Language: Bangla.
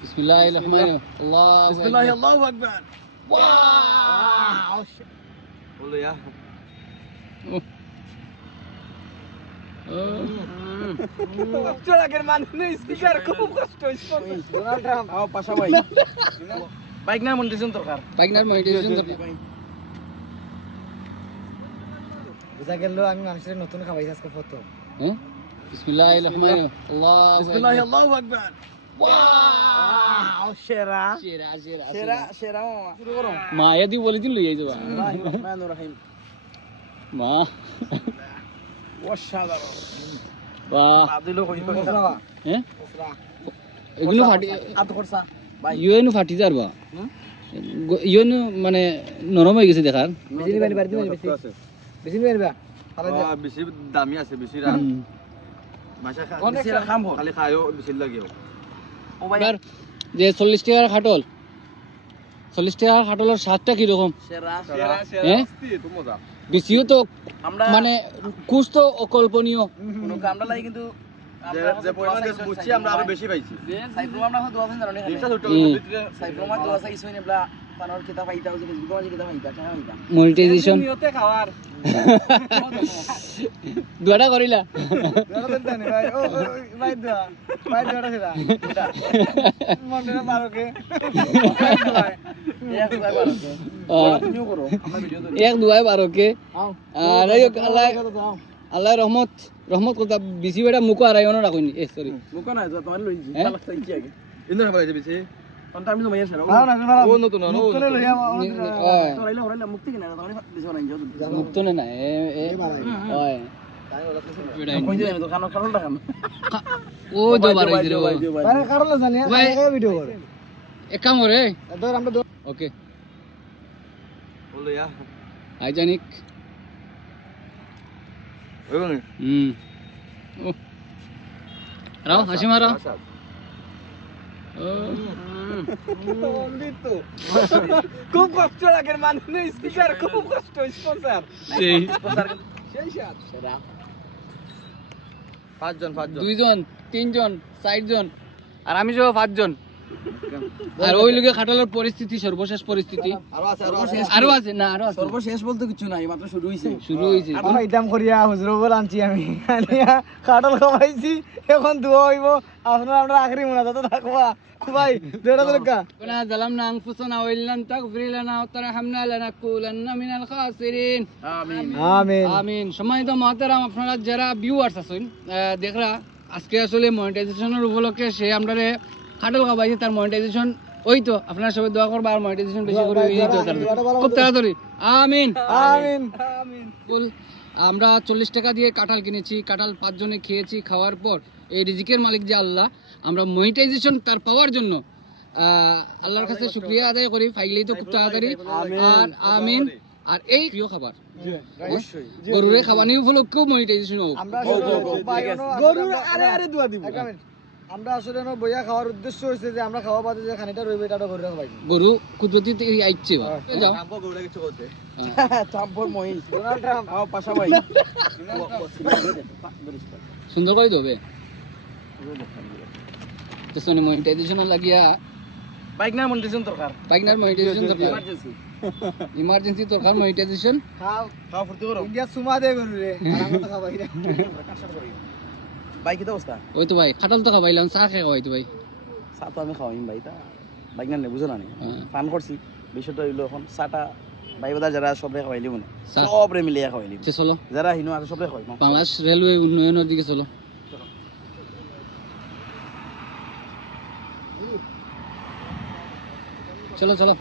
বিসমিল্লাহিররহমানিররহিম। আল্লাহু বিসমিল্লাহ আকবার। আল্লাহু আকবার। ওয়াও! বলো ইয়া কষ্ট লাগে মানুষ স্পিকার খুব কষ্ট ডোনাল্ড ট্রাম্প আও পাশা ভাই বাইক না মন্ডিশন দরকার পাইগনার মনিটাইজেশন দরকার। বুঝা গেল আমি মানুষের নতুন খাওয়াইছি আজকে ফটো। হ্যাঁ? বিসমিল্লাহিররহমানিররহিম। আল্লাহু বিসমিল্লাহ আকবার। আল্লাহু আকবার। ওয়াও! সেরা সেরা সেরা সেরা সেরা মামা শুরু করো মায়া দি বলে দিন লইয়া যাবা। বিসমিল্লাহির রহমানির রহিম মা ওয়াশাদার বাহ! আদিলো কই মশলা হ্যাঁ? মশলা এগুলো ফাটি আত করছা ভাই ইউএনও ফাটি যারবা। ইউএনও মানে নরম হয়ে গেছে দেখার। বেশি নিবানি পারবি না বেশি বেশি নিবানি বা তাহলে দে বেশি দামি আছে বেশি মাসা অনেক বেশি খাম খালি খায়ও বেশি লাগিও ও ভাই এবার যে 40 টাকার খাটল 40 টাকার খাটলের স্বাদটা কিরকম? সেরা সেরা হ্যাঁ? তো মজা বেশিও তো আমরা মানে কুছ তো অকল্পনীয়। কোনো কামড়া লাগি কিন্তু যে পরিমাণ গেছে বুঝছি আমরা আরো বেশি পাইছি সাইফ্রো আমরা দোয়া দিন জানি হুম। সাইফ্রো মা দোয়া সাই ইসই নেবলা পানোর কিতা পাইতা ওই যে বিগো কিতা পাইতা টাকা পাইতা মনিটাইজেশন নিয়তে খাওয়ার দুয়াটা করিলা। দরা দেন না ভাই ও ভাই দরা সেটা মনে না পারোকে এক ভাই পারো ওটা তুমিও করো আমরা ভিডিও করি এক দুয়ায় বারোকে আও আর এই আল্লাহ আল্লাহ রহমত কথা বেশি বেটা মুখ আর আইনো রাখুনি এ সরি মুকো না তোমার লই জি হ্যাঁ? তালাক চাই কি আগে ইন্দর খাবার আছে বেশি কোন টাইম জমাইয়া সেরা ভালো না ভালো ও নতুন ও মুখ করে লইয়া ওই তো রাইলা মুক্তি কিনা তোমার বেশি বানাই যাও মুক্ত না এ এ ওই কোন দিন তো খানো খানো টাকা ও দো বারো দিরে ও আরে কারলা জানি ভাই। আগে ভিডিও করে এক কাম করে ধর আমরা ওকে বলো ইয়া হাইজানিক ওই বনে রাও হাসি মারো ও খুব কষ্ট লাগে মানুষ স্পিকার খুব কষ্ট স্পন্সর সেই সেই সাত সেরা পাঁচজন দুইজন তিনজন চারজন আর আমি সহ পাঁচজন আর ওই লোকে খাটালের পরিস্থিতি সর্বশেষ পরিস্থিতি আরো আছে না আরো আছে সর্বশেষ বলতে কিছু নাই মাত্র শুরু হইছে শুরু হয়েছে আমরা ইদাম করিয়া হুজুর বল আনছি আমি আনিয়া কাটল খাওয়াইছি এখন দোয়া হইব আপনারা আমরা আখরি মোনাজাত থাকবা ভাই দেড়া দরকা ربنا ظلمنا أنفسنا وإن لم تغفر لنا وترحمنا لنكونن من الخاسرين আমিন আমিন আমিন। সম্মানিত মহতারাম, আপনারা যারা ভিউয়ার্স আছেন দেখরা আজকে আসলে মনিটাইজেশনের উপলক্ষে সে আমরা খাটল খাবাইছে তার মনিটাইজেশন ওই তো আপনারা সবাই দোয়া করবা আর মনিটাইজেশন বেশি করে হয়ে যেতে তাড়াতাড়ি, খুব তাড়াতাড়ি। আমিন আমিন বল। আমরা 40 টাকা দিয়ে কাঁঠাল কিনেছি, কাঁঠাল 5 জনে খেয়েছি। খাওয়ার পর এই রিজিকের মালিক যে আল্লাহ, আমরা মনিটাইজেশন তার পাওয়ার জন্য আল্লাহর কাছে শুকরিয়া আদায় করি, ফাইলেই তো খুব তাড়াতাড়ি। আর আমিন। আর এই প্রিয় খাবার অবশ্যই গরুরে খাবানি উপলক্ষেও মনিটাইজেশন হোক। আমরা আছে। গরুর আরে আরে দোয়া দিব আমরা আসলে বইয়া খাওয়ার উদ্দেশ্য হইছে যে আমরা খাওয়া বাদে যে খানিটা রইবে এটা গরুর খাওয়াই গরু কুদরতি থেকে আইছে যাও। আমগো গৌড়া কিছু করতে হ্যাঁ। ট্রাম্পর মহিষ ডোনাল্ড ট্রাম্প আও পাশা ভাই সুন্দর করে দেবে তো সোনি মনিটাইজেশন লাগিয়া বাইক না মন্ডিশন দরকার পাইগনার মনিটাইজেশন দরকার, ইমার্জেন্সি ইমার্জেন্সি দরকার মনিটাইজেশন। খাও খাও ফুর্তি করো ইন্ডিয়া সুমা দে গরুরে আর আমরা তো খাওয়াই না বাইক কি অবস্থা ওই তো ভাই খাটাল তো খাবাইলাম, চা খেয়ে খাওয়াই তো ভাই। চা তো আমি খাওয়াইম ভাই তা বাইক না বুঝো না হ্যাঁ। পান করছি বিষয়টা হইলো এখন চাটা ভাই বাদা যারা সবরে খাওয়াইলি মনে চা। সবরে মিলিয়ে খাওয়াইলি আচ্ছা চলো, যারা হিনো আছে সবরে খাওয়াইম বাংলাদেশ রেলওয়ে উন্নয়নের দিকে চলো। চলো চলো।